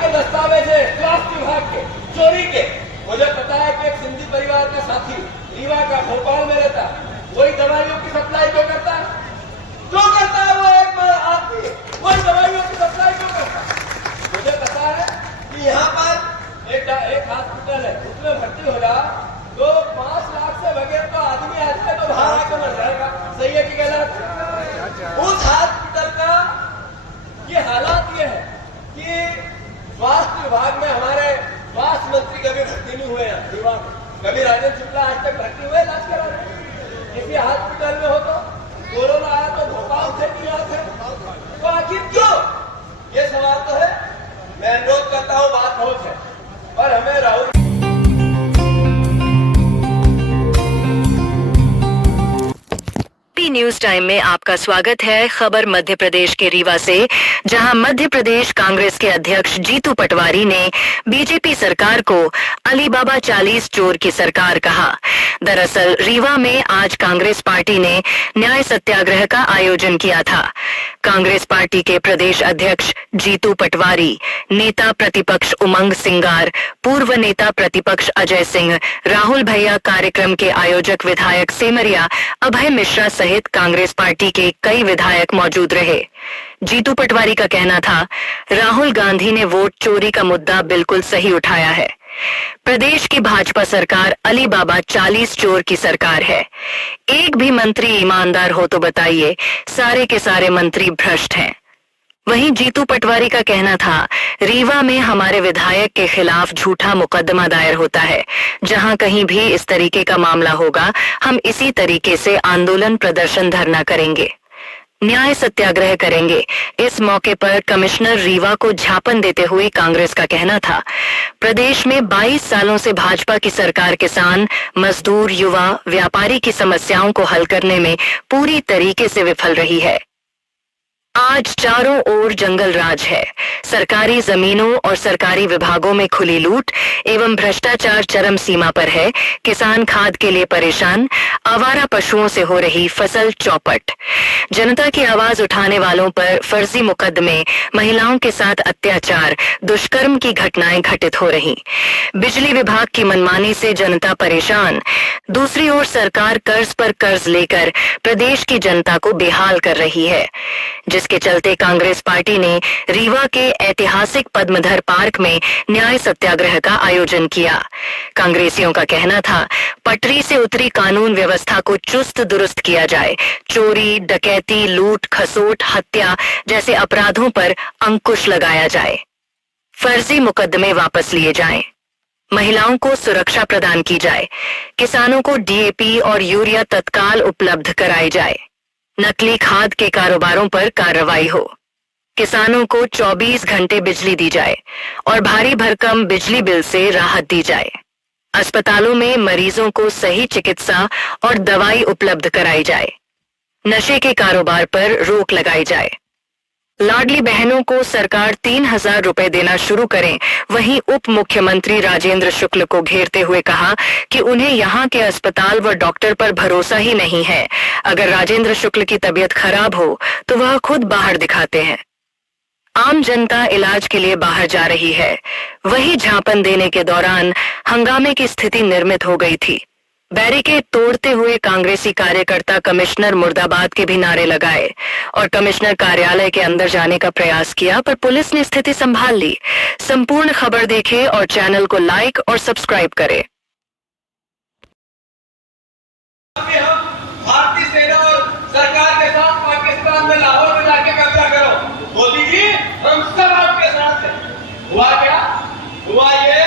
के दस्तावेज है स्वास्थ्य विभाग के चोरी के। मुझे पता है कि एक सिंधी परिवार का साथी रीवा का भोपाल में रहता, वही दवाइयों की सप्लाई क्यों करता है? क्यों करता है? वो एक आदमी वही दवाइयों की सप्लाई क्यों करता है? मुझे पता है कि यहाँ पर एक हॉस्पिटल है, उसमें भर्ती हो रहा तो 5 लाख से बगैर तो आदमी आ जाए तो बाहर आकर मर जाएगा। सही है कि गलत? उस हॉस्पिटल का ये हालात ये है कि स्वास्थ्य विभाग में हमारे स्वास्थ्य मंत्री कभी भर्ती नहीं हुए हैं रीवा में। कभी राजेंद्र शुक्ला आज तक भर्ती हुए इलाज करा रहे किसी हॉस्पिटल में हो तो? कोरोना आया तो भोपाल से नहीं आते, तो आखिर क्यों? ये सवाल तो है। मैं अनुरोध करता हूँ, बात बहुत है और हमें राहुल न्यूज टाइम में आपका स्वागत है। खबर मध्य प्रदेश के रीवा से, जहां मध्य प्रदेश कांग्रेस के अध्यक्ष जीतू पटवारी ने बीजेपी सरकार को अलीबाबा 40 चोर की सरकार कहा। दरअसल रीवा में आज कांग्रेस पार्टी ने न्याय सत्याग्रह का आयोजन किया था। कांग्रेस पार्टी के प्रदेश अध्यक्ष जीतू पटवारी, नेता प्रतिपक्ष उमंग सिंगार, पूर्व नेता प्रतिपक्ष अजय सिंह, राहुल भैया, कार्यक्रम के आयोजक विधायक सेमरिया, अभय मिश्रा सहित कांग्रेस पार्टी के कई विधायक मौजूद रहे। जीतू पटवारी का कहना था, राहुल गांधी ने वोट चोरी का मुद्दा बिल्कुल सही उठाया है। प्रदेश की भाजपा सरकार अलीबाबा 40 चोर की सरकार है। एक भी मंत्री ईमानदार हो तो बताइए, सारे के सारे मंत्री भ्रष्ट हैं। वहीं जीतू पटवारी का कहना था, रीवा में हमारे विधायक के खिलाफ झूठा मुकदमा दायर होता है। जहां कहीं भी इस तरीके का मामला होगा, हम इसी तरीके से आंदोलन, प्रदर्शन, धरना करेंगे, न्याय सत्याग्रह करेंगे। इस मौके पर कमिश्नर रीवा को झापन देते हुए कांग्रेस का कहना था, प्रदेश में 22 सालों से भाजपा की सरकार किसान, मजदूर, युवा, व्यापारी की समस्याओं को हल करने में पूरी तरीके से विफल रही है। आज चारों ओर जंगल राज है। सरकारी जमीनों और सरकारी विभागों में खुली लूट एवं भ्रष्टाचार चरम सीमा पर है। किसान खाद के लिए परेशान, आवारा पशुओं से हो रही फसल चौपट, जनता की आवाज उठाने वालों पर फर्जी मुकदमे, महिलाओं के साथ अत्याचार, दुष्कर्म की घटनाएं घटित हो रही। बिजली विभाग की मनमानी से जनता परेशान। दूसरी ओर सरकार कर्ज पर कर्ज लेकर प्रदेश की जनता को बेहाल कर रही है, जिसके चलते कांग्रेस पार्टी ने रीवा के ऐतिहासिक पद्मधर पार्क में न्याय सत्याग्रह का आयोजन किया। कांग्रेसियों का कहना था, पटरी से उतरी कानून व्यवस्था को चुस्त दुरुस्त किया जाए, चोरी, डकैती, लूट, खसोट, हत्या जैसे अपराधों पर अंकुश लगाया जाए, फर्जी मुकदमे वापस लिए जाएं, महिलाओं को सुरक्षा प्रदान की जाए, किसानों को डीएपी और यूरिया तत्काल उपलब्ध कराई जाए, नकली खाद के कारोबारों पर कार्रवाई हो, किसानों को 24 घंटे बिजली दी जाए और भारी भरकम बिजली बिल से राहत दी जाए। अस्पतालों में मरीजों को सही चिकित्सा और दवाई उपलब्ध कराई जाए। नशे के कारोबार पर रोक लगाई जाए। लाडली बहनों को सरकार 3000 रुपए देना शुरू करें। वहीं उप मुख्यमंत्री राजेंद्र शुक्ल को घेरते हुए कहा कि उन्हें यहां के अस्पताल व डॉक्टर पर भरोसा ही नहीं है। अगर राजेंद्र शुक्ल की तबीयत खराब हो तो वह खुद बाहर दिखाते हैं। आम जनता इलाज के लिए बाहर जा रही है। वही झापन देने के दौरान हंगामे की स्थिति निर्मित हो गई थी। बैरिकेड तोड़ते हुए कांग्रेसी कार्यकर्ता कमिश्नर मुर्दाबाद के भी नारे लगाए और कमिश्नर कार्यालय के अंदर जाने का प्रयास किया, पर पुलिस ने स्थिति संभाल ली। संपूर्ण खबर देखें और चैनल को लाइक और सब्सक्राइब करें। भारतीय सेना और सरकार के साथ पाकिस्तान में लाहौर में जाके कब्जा करो। मोदी जी, हम सब आपके साथ हैं। हुआ क्या? हुआ ये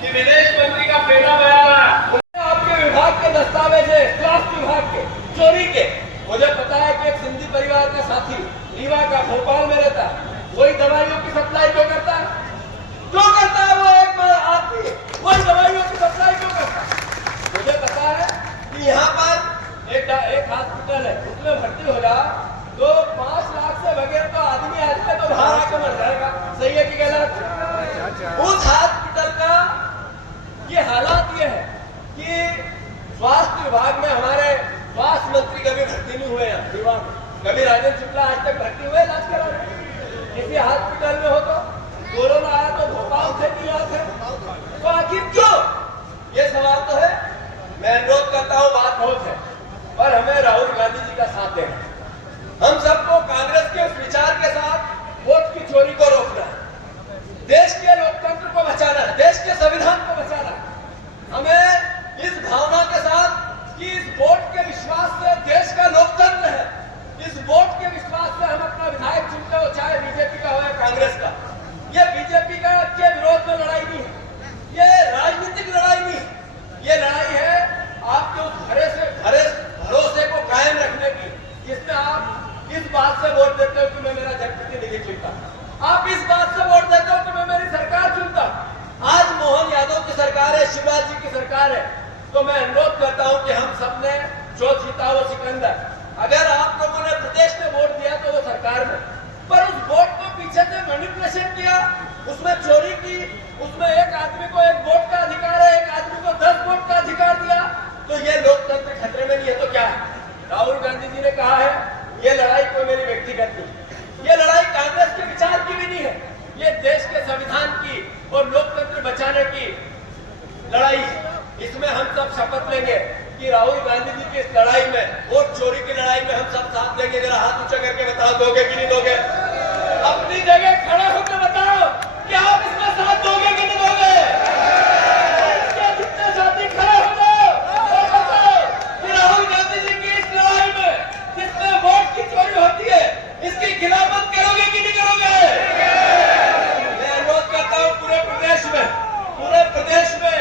कि विदेश मंत्री का बेटा बयान आया, आपके विभाग के दस्तावेज है स्वास्थ्य विभाग के चोरी के। मुझे पता है कि एक सिंधी परिवार का साथी रीवा का भोपाल में रहता, वही दवाइयों की सप्लाई क्यों करता है? क्यों करता है? वो एक आदमी वही दवाइयों की सप्लाई क्यों करता है? मुझे पता है कि यहाँ पर एक हॉस्पिटल है, उसमें भर्ती हो रहा तो 5 लाख से बगैर तो आदमी आ जाए तो बाहर आकर मर जाएगा। सही है कि गलत? उस हॉस्पिटल का ये हालात ये है कि स्वास्थ्य विभाग में हमारे स्वास्थ्य मंत्री कभी भर्ती नहीं हुए हैं रीवा में। कभी राजेंद्र शुक्ला आज तक भर्ती हुए इलाज करा रहे किसी हॉस्पिटल में हो तो? कोरोना आया तो और हमें राहुल गांधी जी का साथ देना है। हम सबको कांग्रेस के उस विचार के साथ वोट की चोरी को रोकना है, देश के लोकतंत्र को बचाना है, देश के संविधान को बचाना है। हमें इस भावना के साथ कि इस वोट के विश्वास से देश का लोकतंत्र है, इस वोट के विश्वास से हम अपना विधायक चुनते हो, चाहे बीजेपी का हो या कांग्रेस का। ये बीजेपी का के विरोध में लड़ाई नहीं है, ये राजनीतिक लड़ाई नहीं है, ये लड़ाई है आपके उस भरोसे को कायम रखने की, जिसमें आप इस बात से वोट देते हो कि मैं मेरा जनप्रतिनिधि चुनता, आप इस बात से वोट देते हो कि मैं मेरी सरकार चुनता। आज मोहन यादव की सरकार है, शिवराज जी की सरकार है, तो मैं अनुरोध करता हूं कि हम सबने जो जीता वो सिकंदर, अगर आप लोगों ने प्रदेश में वोट दिया तो वो सरकार में, पर उस वोट को पीछे से मैनिपुलेशन किया, उसमें चोरी की, उसमें एक आदमी को एक वोट का अधिकार है, एक आदमी को 10 वोट का अधिकार दिया, तो ये लोकतंत्र खतरे में नहीं है तो क्या है? राहुल गांधी जी ने कहा है ये लड़ाई कोई मेरी व्यक्तिगत नहीं, ये लड़ाई कांग्रेस के विचार की भी नहीं है, ये देश के संविधान की और लोकतंत्र बचाने की लड़ाई है। इसमें हम सब शपथ लेंगे कि राहुल गांधी जी की इस लड़ाई में, वोट चोरी की लड़ाई में हम सब साथ देंगे। जरा हाथ ऊंचा करके बताओ, दोगे कि नहीं दोगे? अपनी जगह खड़े होकर बताओ कि आप इसमें साथ दोगे कि नहीं दोगे? जितने साथी खड़े हो जाओ और बताओ कि राहुल गांधी जी की इस लड़ाई में जिसमें वोट की चोरी होती है, इसकी खिलाफत करोगे कि नहीं करोगे? मैं अनुरोध करता हूँ पूरे प्रदेश में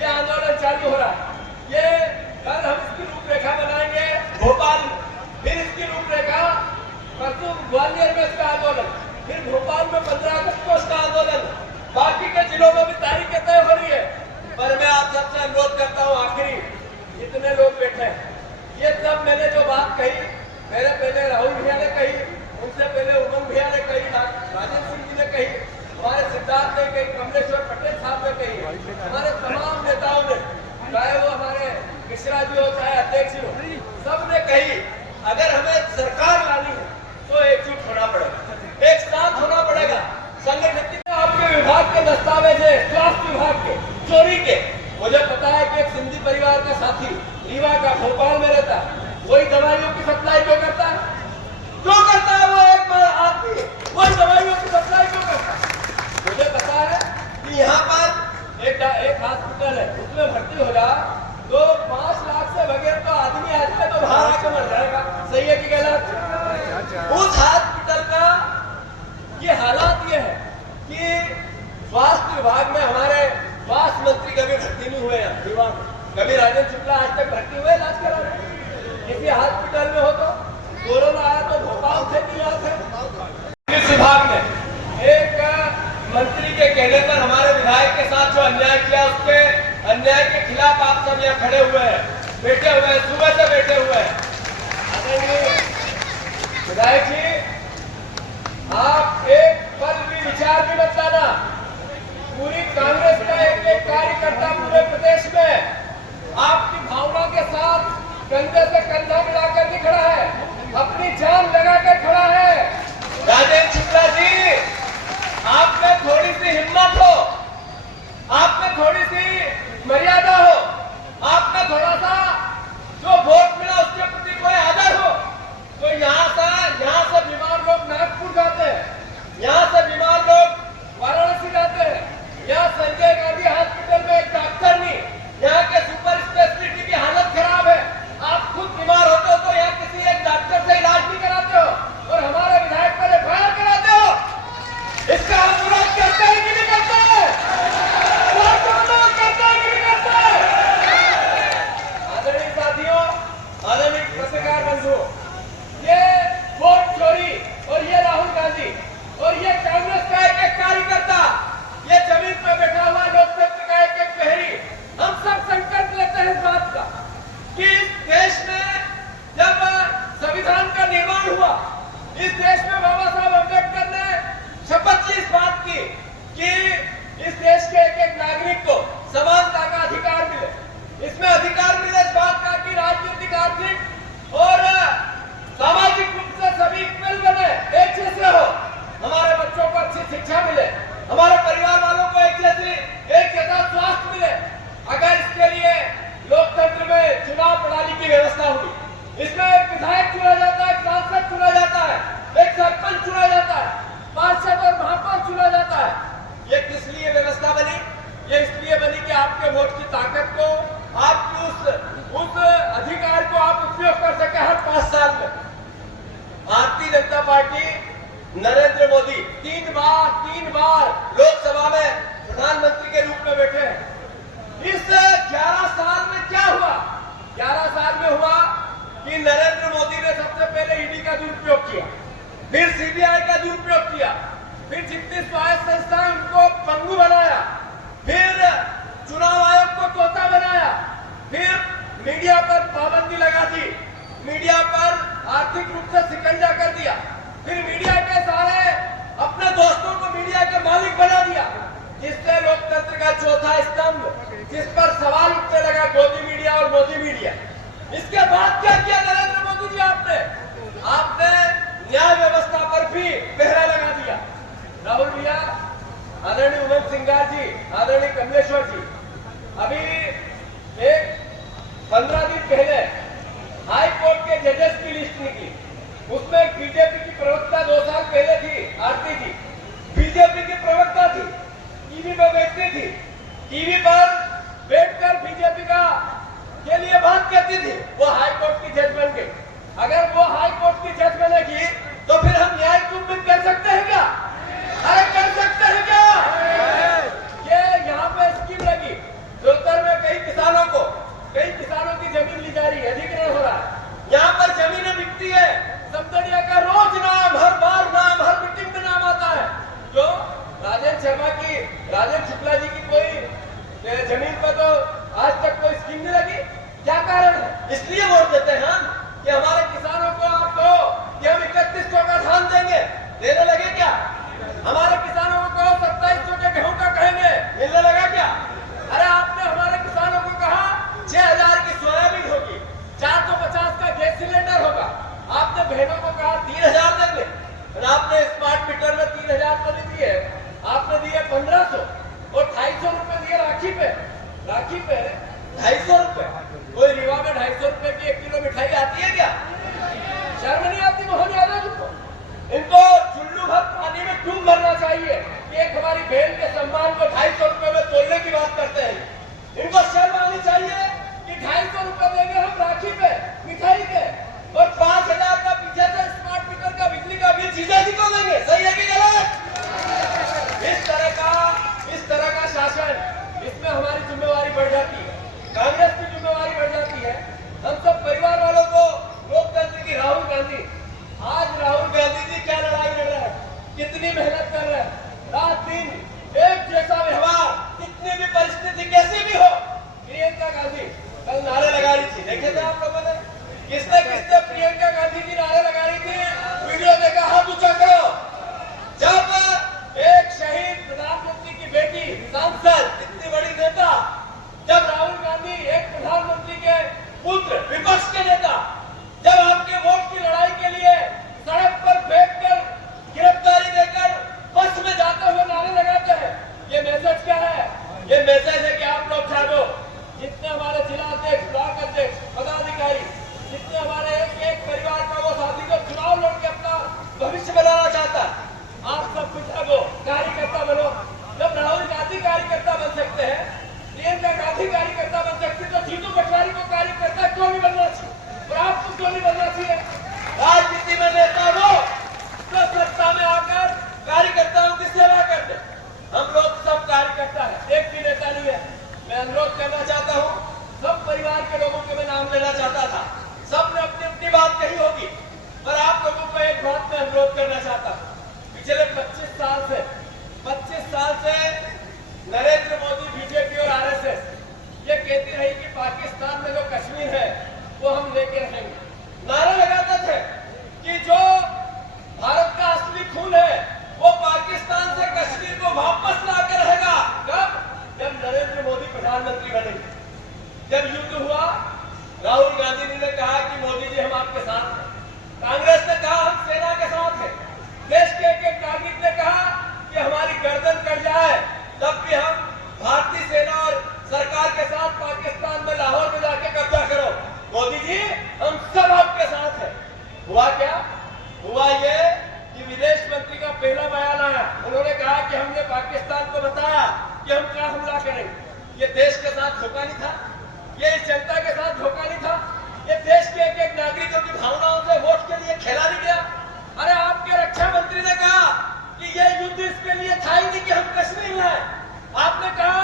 ये आंदोलन चालू हो रहा है। ये कल हम इसकी रूपरेखा बनाएंगे भोपाल, फिर इसकी रूपरेखा परसों ग्वालियर में इसका आंदोलन, फिर भोपाल में 15 अगस्त को इसका आंदोलन, बाकी के जिलों में भी तारीखें तय हो रही है। पर मैं आप सबसे अनुरोध करता हूँ, आखिरी जितने लोग बैठे हैं, ये सब मैंने जो बात कही, मेरे पहले राहुल भैया ने कही, उनसे पहले उमंग भैया ने कही, राजेंद्र सिंह जी ने कही, हमारे सिद्धार्थ ने कही, कमलेश्वर पटेल साहब ने कही, हमारे तमाम नेताओं ने, चाहे वो हमारे मिश्रा जी हो चाहे अध्यक्ष हो, सबने कही अगर हमें सरकार लानी है तो एकजुट होना पड़ेगा, एक साथ होना पड़ेगा, संगठित। आपके विभाग के दस्तावेज है, स्वास्थ्य विभाग के चोरी के, मुझे पता है कि एक सिंधी परिवार का साथी रीवा का भोपाल में रहता है, वही दवाइयों की सप्लाई क्यों करता है? क्यों करता है? वो एक आदमी वही दवाइयों की सप्लाई क्यों करता है? मुझे पता है कि यहाँ पर एक हॉस्पिटल है, उसमें भर्ती हो जा तो 5 लाख से बगैर तो आदमी आ जाए तो बाहर आके मर जाएगा। सही है कि गलत? उस हॉस्पिटल का ये हालात ये है कि स्वास्थ्य विभाग में हमारे स्वास्थ्य मंत्री कभी भर्ती नहीं हुए हैं विभाग में, कभी राजेंद्र शुक्ला आज तक भर्ती हुए इलाज करा रहे किसी हॉस्पिटल में हो, तो कोरोना आया तो भोपाल से नहीं आते। इस विभाग में एक मंत्री के कहने पर हमारे विधायक के साथ जो अन्याय किया, उसके अन्याय के खिलाफ आप सब यहाँ खड़े हुए हैं, बैठे हुए हैं, सुबह से बैठे हुए हैं। विधायक जी, आप एक पल भी विचार भी मत लाना, पूरी कांग्रेस का एक एक कार्यकर्ता पूरे प्रदेश में आपकी भावना के साथ कंधे से कंधा मिलाकर भी खड़ा है, अपनी जान लगाकर खड़ा है। राजेंद्र शुक्ला जी, आप में थोड़ी सी हिम्मत हो, आप में थोड़ी सी मर्यादा हो, आप में थोड़ा सा जो वोट मिला उसके प्रति कोई आदर हो, तो यहाँ से बीमार लोग नागपुर जाते हैं, यहाँ से बीमार लोग वाराणसी जाते हैं, यहाँ संजय गांधी हॉस्पिटल में एक डॉक्टर नहीं, यहाँ के सुपर स्पेशलिटी की हालत खराब है, आप खुद बीमार होते हो तो यहाँ किसी एक डॉक्टर से इलाज नहीं कराते हो और हमारे विधायक पर एफआईआर कराते हो। इसका हम विरोध करते हैं कि नहीं करते? करते हैं कि नहीं करते? आदरणीय साथियों, आदरणीय पत्रकार बंधुओं, ये वोट चोरी और ये राहुल गांधी और ये कांग्रेस का एक एक कार्यकर्ता, ये जमीन पर बैठा हुआ लोकतंत्र का एक एक प्रहरी, हम सब संकल्प लेते हैं इस बात का कि इस देश में जब संविधान का निर्माण हुआ, इस देश में बाबा साहब अम्बेडकर ने शपथ ली इस बात की कि इस देश के एक एक नागरिक को समानता का अधिकार मिले, इसमें अधिकार मिले इस बात का कि राजनीतिक, आर्थिक और सामाजिक रूप से सभी इक्वल बने, एक जैसे हो, हमारे बच्चों को अच्छी शिक्षा मिले, हमारे परिवार वालों को एक जैसा स्वास्थ्य मिले। अगर इसके लिए लोकतंत्र में चुनाव प्रणाली की व्यवस्था होगी, इसमें एक विधायक चुना जाता है, एक सांसद चुना जाता है, एक सरपंच चुना जाता है, पार्षद और महापौर चुना जाता है। ये किस लिए व्यवस्था बनी? ये इसलिए बनी कि आपके वोट की ताकत को, आपकी उस अधिकार को आप उपयोग कर सके हर 5 साल में। भारतीय जनता पार्टी नरेंद्र मोदी 3 बार लोकसभा में प्रधानमंत्री के रूप में बैठे हैं। इस 11 साल में क्या हुआ? 11 साल में हुआ कि नरेंद्र मोदी ने सबसे पहले ईडी का दुरुपयोग किया, फिर सीबीआई का दुरुपयोग किया, फिर जितनी स्वायत्त संस्थाएं उनको पंगु बनाया, फिर चुनाव आयोग को तोता बनाया, फिर मीडिया पर पाबंदी लगा दी, मीडिया पर आर्थिक रूप से शिकंजा कर दिया, फिर मीडिया के सारे अपने दोस्तों को मीडिया के मालिक बना दिया, जिससे लोकतंत्र का चौथा स्तंभ, जिस पर सवाल उठने लगा गोदी मीडिया और मोदी मीडिया। इसके बाद क्या किया नरेंद्र मोदी जी? आपने न्याय व्यवस्था पर भी पहरा लगा दिया। राहुल भैया, आदरणीय उमंग सिंगार जी, आदरणीय कमलेश्वर जी, अभी एक 15 दिन पहले हाई कोर्ट के जजेस की लिस्ट निकली। उसमें बीजेपी की प्रवक्ता 2 साल पहले थी, आरती जी, बीजेपी की प्रवक्ता थी, टीवी पर बैठती थी, टीवी पर बैठकर बीजेपी के लिए बात करती थी। वो हाई कोर्ट की जज बन गई। अगर वो हाई कोर्ट की जज बनेगी तो फिर हम न्याय की उम्मीद कर सकते हैं क्या? अरे कर सकते हैं क्या? ये यहाँ पे स्कीम लगी, रोहतर में कई किसानों की जमीन ली जा रही है, अधिग्रहण हो रहा है। यहाँ पर जमीनें बिकती है, समदड़िया का रोज नाम, हर बार नाम, हर मीटिंग में नाम आता है। जो राजेंद्र शुक्ला जी की कोई जमीन पर तो आज तक कोई स्कीम नहीं लगी। क्या कारण है? इसलिए वोट देते हैं हम कि हमारे किसानों को आप दो कि हम 3100 का धान देंगे, देने लगे क्या? हमारे किसानों को 2700 के गेहूं का कहेंगे, मिलने लगा क्या? अरे आपने हमारे किसानों को कहा 6000 की सोयाबीन होगी, 450 का गैस सिलेंडर होगा। आपने बहनों को कहा 3000 देंगे, और आपने स्मार्ट मीटर में 3000 तो नहीं दिए, आपने दिए 1500 और 250 रुपए दिए राखी पे 250 रुपए। कोई रीवा में 250 रुपए की 1 किलो मिठाई आती है क्या? शर्म नहीं आती मोहन यादव जी को? इनको चुल्लू भर पानी में क्यों मरना चाहिए कि एक हमारी बहन के सम्मान को 250 रुपए में तोड़ने की बात करते हैं। इनको शर्म आनी चाहिए कि 250 रुपए देंगे हम राखी पे मिठाई के, और 5000 का पीछे से स्मार्ट मीटर का बिजली का बिल जीजा जी को देंगे। सही है कि गलत? इस तरह का शासन, इसमें हमारी जिम्मेवारी बढ़ जाती है, कांग्रेस की जिम्मेवारी बढ़ जाती है। हम सब परिवार वालों को लोकतंत्र की राहुल गांधी जी क्या लड़ाई लड़ रहे हैं, कितनी मेहनत कर रहे हैं, रात दिन एक जैसा व्यवहार, कितनी भी परिस्थिति कैसी भी हो। प्रियंका गांधी कल नारे लगा रही थी, देखे थे आप लोगों ने? किसने प्रियंका गांधी जी नारे लगा रही थी? वीडियो देखा, हाथ ऊंचा करो। जब एक शहीद प्रधानमंत्री की बेटी सांसद, इतनी बड़ी नेता, जब राहुल गांधी एक प्रधानमंत्री के पुत्र, विपक्ष के नेता, जब आपके वोट की लड़ाई के लिए सड़क पर बैठकर गिरफ्तारी देकर बस में जाते हुए नारे लगाते हैं, ये मैसेज क्या है? ये मैसेज है कि आप लोग जागो। जितने हमारे जिला अध्यक्ष, ब्लॉक अध्यक्ष, पदाधिकारी, जितने हमारे एक परिवार का वो साथी जो चुनाव लड़ के अपना भविष्य बनाना चाहता है, आप सब कुछ जागो, कार्यकर्ता बनो। जब राहुल गांधी कार्यकर्ता बन सकते हैं, प्रियंका गांधी कार्यकर्ता बन सकती, तो जीतू पटवारी को कार्यकर्ता क्यों नहीं बनना चाहिए? और आपको क्यों नहीं बनना चाहिए? राजनीति में नेता वो जो सत्ता में आकर कार्यकर्ताओं की सेवा करते। हम लोग सब कार्यकर्ता है, एक भी नेता नहीं है। मैं अनुरोध करना चाहता हूँ, सब परिवार के लोगों के मैं नाम लेना चाहता था, सबने अपनी अपनी बात कही होगी, पर आप लोगों को एक बात मैं अनुरोध करना चाहता हूँ। पिछले 25 साल से नरेंद्र मोदी, बीजेपी और आरएसएस ये कहती रही कि पाकिस्तान में जो कश्मीर है वो हम लेके रहेंगे। नारे लगाते थे कि जो भारत का असली खून है वो पाकिस्तान से कश्मीर को वापस ला के रहेगा। कब? जब नरेंद्र मोदी प्रधानमंत्री बनेंगे। जब युद्ध हुआ, राहुल गांधी जी ने कहा कि मोदी जी हम आपके साथ हैं, कांग्रेस ने कहा हम सेना के साथ हैं, देश के एक नागरिक ने कहा कि हमारी गर्दन कट जाए तब भी हम भारतीय सेना और सरकार के साथ पाकिस्तान में लाहौर में जाके कब्जा करो। मोदी जी हम सब हुआ क्या? हुआ ये कि विदेश मंत्री का पहला बयान आया। उन्होंने कहा कि हमने पाकिस्तान को बताया कि हम क्या हमला करेंगे। ये देश के साथ धोखा नहीं था, ये इस जनता के साथ धोखा नहीं था, ये देश के एक एक नागरिकों की भावनाओं से वोट के लिए खेला नहीं गया। अरे आपके रक्षा मंत्री ने कहा कि ये युद्ध इसके लिए था ही नहीं कि हम कश्मीर लाए। आपने कहा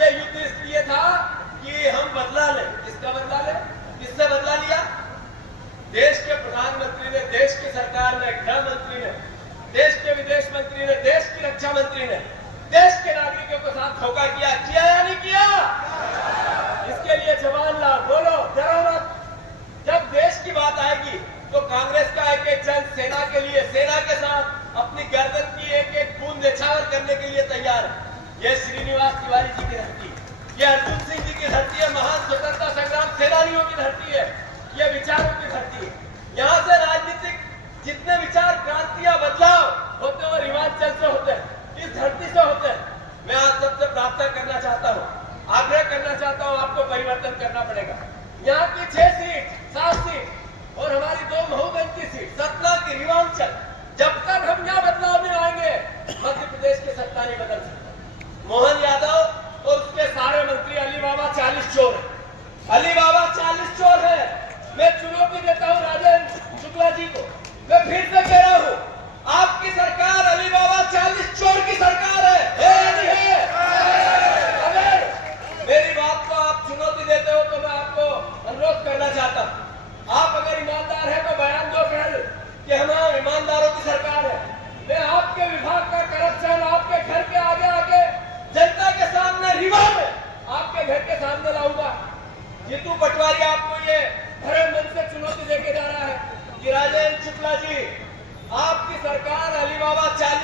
ये युद्ध इसलिए था कि हम बदला लें। किसका बदला लें? किससे बदला लिया? देश के प्रधानमंत्री ने, देश की सरकार ने, गृह मंत्री ने, देश के विदेश मंत्री ने, देश की रक्षा मंत्री ने देश के नागरिकों के साथ धोखा किया। किया या नहीं किया? इसके लिए जवान लाओ, बोलो, डरो मत। जब देश की बात आएगी तो कांग्रेस का एक एक जन सेना के लिए, सेना के साथ अपनी गर्दन की एक एक बूंद न्यौछावर करने के लिए तैयार है। ये श्रीनिवास तिवारी जी की धरती, ये अर्जुन सिंह जी की धरती है, महान स्वतंत्रता संग्राम सेनानियों की धरती है, ये विचारों की धरती है। यहाँ से राजनीतिक जितने विचार, क्रांतियां, बदलाव होते हैं वो हिमाचल से होते हैं, इस धरती से होते हैं। मैं आप सबसे प्रार्थना करना चाहता हूँ, आग्रह करना चाहता हूँ, आपको परिवर्तन करना पड़ेगा। यहाँ की 6 सीट, 7 सीट और हमारी 2 महोगन की सीट, सतना की, रिवांचल, जब तक हम यहाँ बदलाव नहीं लाएंगे मध्य प्रदेश की सत्ता नहीं बदल सकती। मोहन यादव और उसके सारे मंत्री अली बाबा 40 चोर है, अली बाबा 40 चोर है। मैं चुनौती देता हूँ राजेंद्र शुक्ला जी को, मैं फिर से कह रहा हूँ, आपकी सरकार अली बाबा 40 चोर की सरकार है या नहीं है? अगर मेरी बात को आप चुनौती देते हो तो मैं आपको अनुरोध करना चाहता हूँ, आप अगर ईमानदार है तो बयान दो कल कि हम ईमानदारों की सरकार है। मैं आपके विभाग का करप्शन आपके घर के आगे आगे जनता के सामने, रीवा में आपके घर के सामने लाऊंगा। जीतू पटवारी आपको ये भरे मन से चुनौती देके जा रहा है कि राजेंद्र शुक्ला जी, आपकी सरकार अली बाबा 40